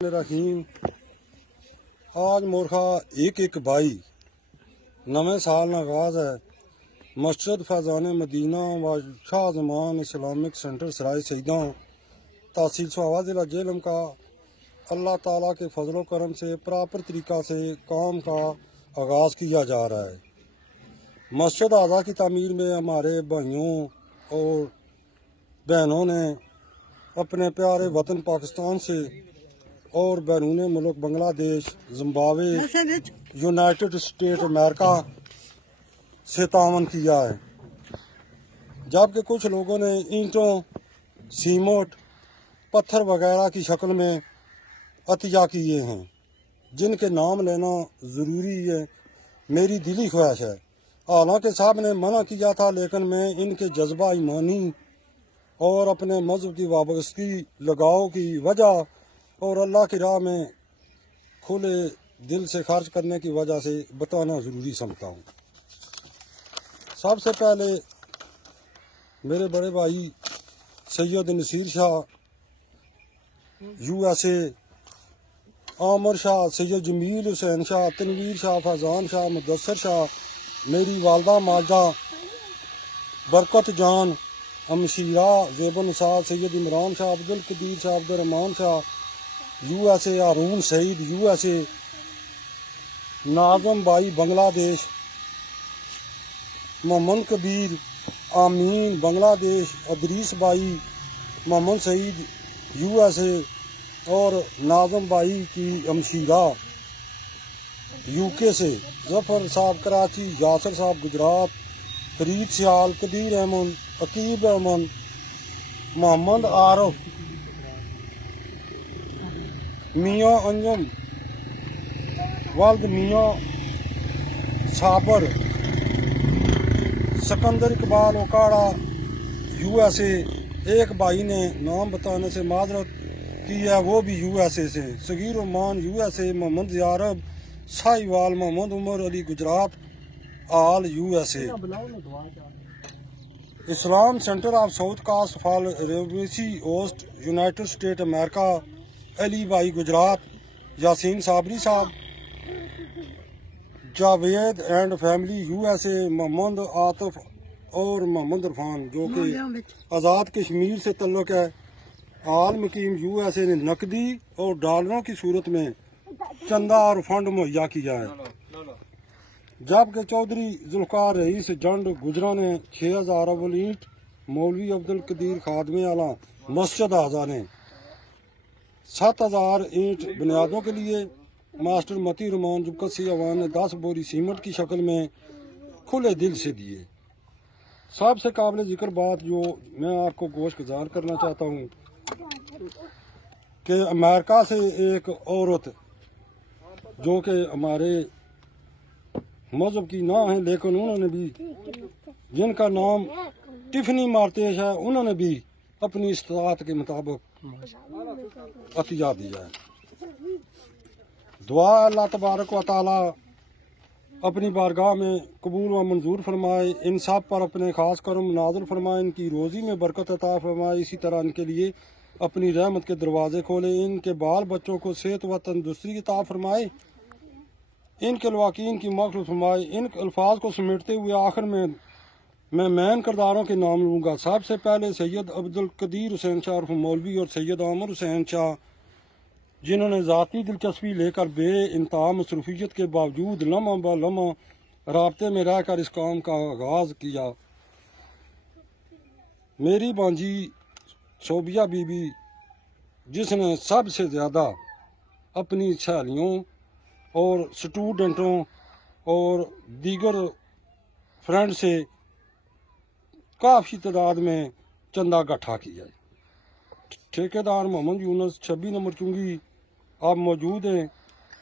रहीम आज मोरखा 1/22 नवे साल का आगाज है। मस्जिद फैज़ान मदीना व शाह ज़मान इस्लामिक सेंटर सराय सईदा तहसील सोहावा ज़िला जेहलम का अल्लाह ताला के फजल करम से प्रॉपर तरीक़ा से काम का आगाज़ किया जा रहा है। मस्जिद आज़ा की तामीर में हमारे भाइयों और बहनों ने अपने प्यारे वतन पाकिस्तान से और बैरून मुल्क Bangladesh, Zimbabwe, United state America से तावन किया है, जबकि कुछ लोगों ने ईंटों, सीमेंट, पत्थर वगैरह की शक्ल में अतिया किए हैं, जिनके नाम लेना ज़रूरी है। मेरी दिली ख्वाहिश है, हालांकि साहब ने मना किया था, लेकिन मैं इनके जज्बा ईमानी और अपने मज़हब की वाबस्तगी लगाव की वजह और अल्लाह की राह में खुले दिल से खर्च करने की वजह से बताना ज़रूरी समझता हूँ। सबसे पहले मेरे बड़े भाई सैयद नसीर शाह USA, आमर शाह, सैयद जमील हुसैन शाह, तनवीर शाह, फैज़ान शाह, मुदस्सर शाह, मेरी वालदा मालदा बरकत जान, अमशीरा, ज़ेबन साद, सैयद इमरान शाह, अब्दुल कदीर शाह, अब्दुर्रहमान शाह USA, हारून सईद USA, नाज़म भाई बांग्लादेश, मोहम्मद कबीर आमीन बांग्लादेश, अदरीस भाई मोहम्मद सईद USA और नाज़म भाई की अमशीरा UK से, जफ़र साहब कराची, यासर साहब गुजरात, फरीद सियाल, कदीर अहमद, अकीब अहमद, मोहम्मद आरफ, मियाँ अंजम, वालद मियाँ साबर, सिकंदर इकबाल ओकाड़ा USA। एक भाई ने नाम बताने से माजरत की है, वो भी USA से। सगीर रहमान USA, मोहम्मद ज़ियारब साहिवाल, मोहम्मद उमर अली गुजरात आल USA। Islam centre of south coast फॉल रेवेसी ओस्ट यूनाइटेड स्टेट अमेरिका, अली भाई गुजरात, यासीन साबरी साहब, Javed and family USA, Mohammad Atif और मोहम्मद इरफान जो कि आज़ाद कश्मीर से तल्लुक़ है। आल मुकीम USA ने नकदी और डॉलरों की सूरत में चंदा और फंड मुहैया किया है, जबकि चौधरी जुल्फ़िकार रईस जंड गुजरा ने 6000 अव्वल ईंट, मौलवी अब्दुल कदीर खादमे आला मस्जिद आज़ा ने 7000 ईंट बुनियादों के लिए, मास्टर मती रहमान जुबकसी अवान ने 10 बोरी सीमेंट की शक्ल में खुले दिल से दिए। सबसे काबिल जिक्र बात जो मैं आपको गोश गुजार करना चाहता हूँ कि अमेरिका से एक औरत जो कि हमारे मज़हब की ना है, लेकिन उन्होंने भी, जिनका नाम टिफनी मार्तेश है, उन्होंने भी अपनी इस्तात के मुताबिक अतिया दिया है। दुआ अल्लाह तबारक व तआला अपनी बारगाह में कबूल व मंजूर फरमाए, इन सब पर अपने ख़ास करम नाज़िल फरमाए, इनकी रोज़ी में बरकत अता फरमाए, इसी तरह इनके लिए अपनी रहमत के दरवाज़े खोले, इनके बाल बच्चों को सेहत व तंदुरुस्ती अता फरमाए, इनके लवाकीन की मग़फ़िरत फरमाए। इन अल्फाज को समेटते हुए आखिर में मैं मैन किरदारों के नाम लूँगा। सबसे पहले सैयद अब्दुल कदीर हुसैन शाह उर्फ मौलवी और सैयद आमर हुसैन शाह, जिन्होंने ज़ाती दिलचस्पी लेकर बेइंतहा मसरूफियत के बावजूद लम्हा ब लम्हा राब्ते में रहकर इस काम का आगाज़ किया। मेरी भांजी शोबिया बीबी, जिसने सबसे ज़्यादा अपनी सहेलियों और स्टूडेंटों और दीगर फ्रेंड से काफ़ी तादाद में चंदा इकट्ठा किया। ठेकेदार मोहम्मद यूनुस 26 नंबर चुंगी आप मौजूद हैं,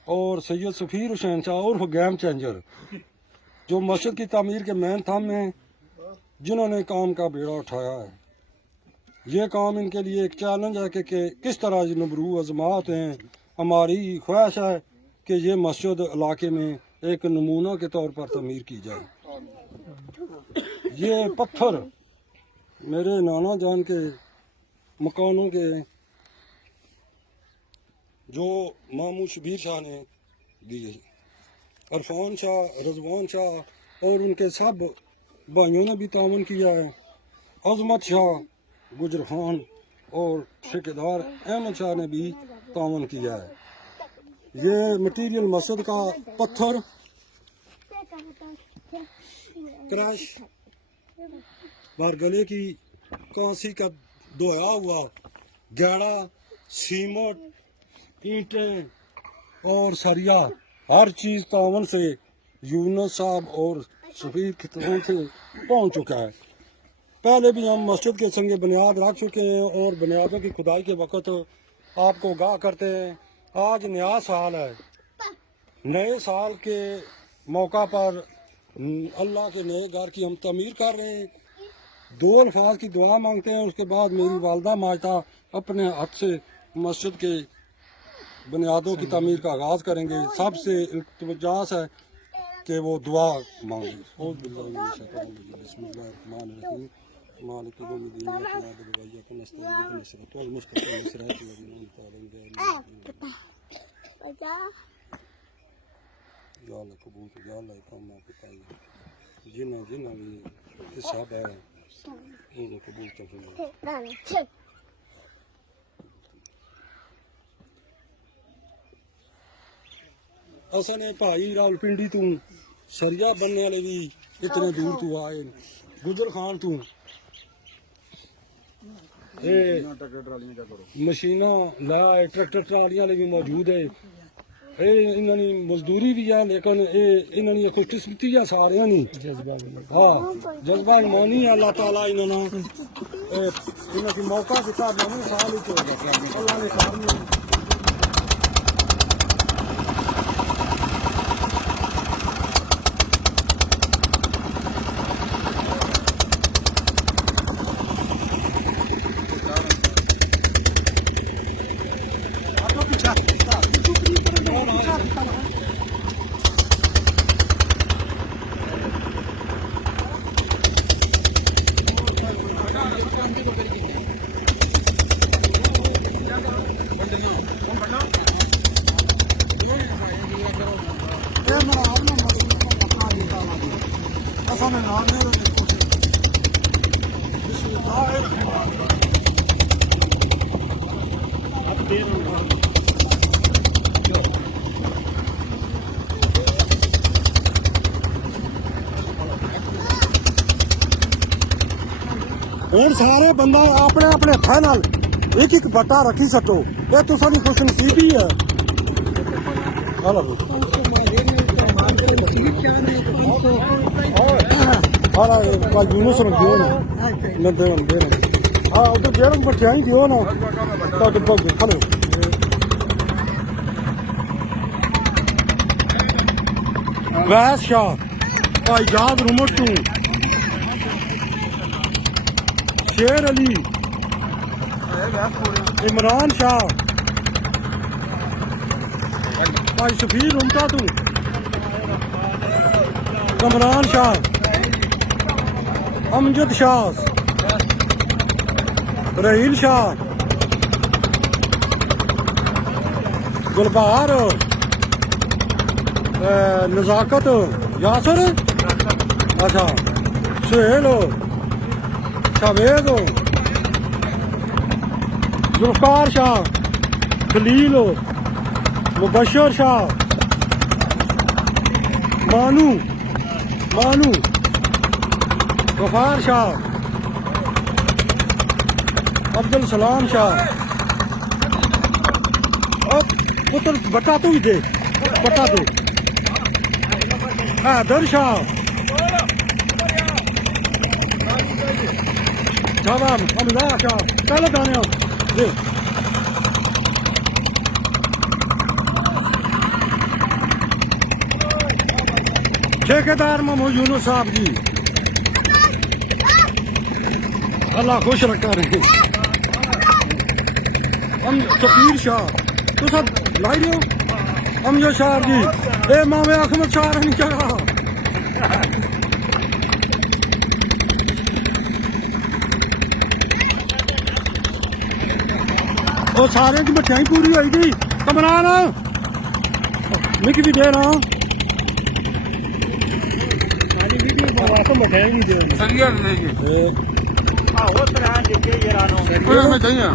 और सैयद सफ़ीर हुसैन शाह उर्फ गेम चेंजर जो मस्जिद की तामीर के मेन थम हैं, जिन्होंने काम का बेड़ा उठाया है। ये काम इनके लिए एक चैलेंज है कि किस तरह ये नबरू आज़मात हैं। हमारी ख्वाहिश है कि ये मस्जिद इलाके में एक नमूना के तौर पर तामीर की जाए। ये पत्थर मेरे नाना जान के मकानों के جو ماموں شبیر شاہ نے دی ہے، عرفان شاہ، رضوان شاہ اور ان کے سب بھائیوں نے بھی تعاون کیا ہے، عظمت شاہ، گجر خان اور ٹھیکیدار احمد شاہ نے بھی تعاون کیا ہے۔ یہ مٹیریل مسجد کا پتھر کریش بارگلے کی کانسی کا دھویا ہوا گیڑا، سیمٹ، اینٹیں اور سریا، ہر چیز تعاون سے یونس صاحب اور سفیر کی طرف سے پہنچ چکا ہے۔ پہلے بھی ہم مسجد کے سنگ بنیاد رکھ چکے ہیں اور بنیادوں کی کھدائی کے وقت آپ کو آگاہ کرتے ہیں۔ آج نیا سال ہے، نئے سال کے موقع پر اللہ کے نئے گھر کی ہم تعمیر کر رہے ہیں۔ 2 الفاظ کی دعا مانگتے ہیں، اس کے بعد میری والدہ ماجدہ اپنے ہاتھ سے مسجد کے بنیادوں کی تعمیر کا آغاز کریں گے۔ سب سے التجاس ہے کہ وہ دعا مانگیں۔ بسم اللہ الرحمن الرحیم، مالک یوم الدین، نعبد و ایاک نستعین، اهدنا الصراط المستقیم، صراط الذین انعمت علیہم غیر المغضوب علیہم۔ یا اللہ قبول تو یا اللہ کام آپ بتائیے، جنہ بھی حساب ہے ان کو قبول کر فرمائے۔ اصل بھائی راول پنڈی تو سریا بننے والے بھی اتنے دور تو آئے، گجر خان تو مشیناں لایا، ٹریکٹر ٹرالیاں بھی موجود ہے، انہوں نے مزدوری بھی ہے، لیکن انہوں نے خوش قسمتی ہے سارے نہیں، ہاں جذبہ ایمانی ہے۔ اللہ تعالیٰ انہوں کی موقع دیتا، نویں سال ہی اللہ نے کام ہوں سارے بندہ اپنے اپنے ہاتھوں نال ایک ایک بٹا رکھی سٹو، یہ تو ساری خوش نصیبی ہے۔ یونس رکھ دیو نا، میں ہاں ادھر جیرم بٹھائی دیو نا تاکہ بگ کھلو۔ ویس شاہ، ایجاد رومٹ تو، شیر علی، عمران شاہ، بھائی شفیر امتا تو، کمران شاہ، امجد شاہ، رحیل شاہ، گلبہار، نزاکت، یاسر، اچھا سہیل، شاوید، ذوالفقار شاہ، خلیل، مبشر شاہ، مانو، غفار شاہ، عبدالسلام شاہ، پتر بٹا تو ہی دے، بٹا دو، حیدر شاہ، جواب حمزہ شاہ، پہلے دانے دے، ٹھیکیدار مامو یونس صاحب جی، اللہ خوش رکھا رہے۔ سفیر شاہ تو سب لائی دیو، امجد شاہ جی، اے مامے احمد شاہ نہیں چاہا، وہ سارے کی مٹھائی پوری ہوئی گئی۔ ਕਮਰਾਨ ਮਿੱਕੀ ਵੀ ਦੇ ਨਾ ਸਾਡੀ ਵੀਡੀਓ ਬਣਾ ਕੇ ਮੋਟੇ ਨਹੀਂ ਦੇ ਸੰਗਿਆ ਨਹੀਂ ਜੀ ਇਹ ਆਹੋ ਤਰਾਂ ਦੇ ਕੇ ਯਾਰਾਂ ਨੂੰ ਉਹ ਮੈਂ ਚਾਹੀਏ ਆ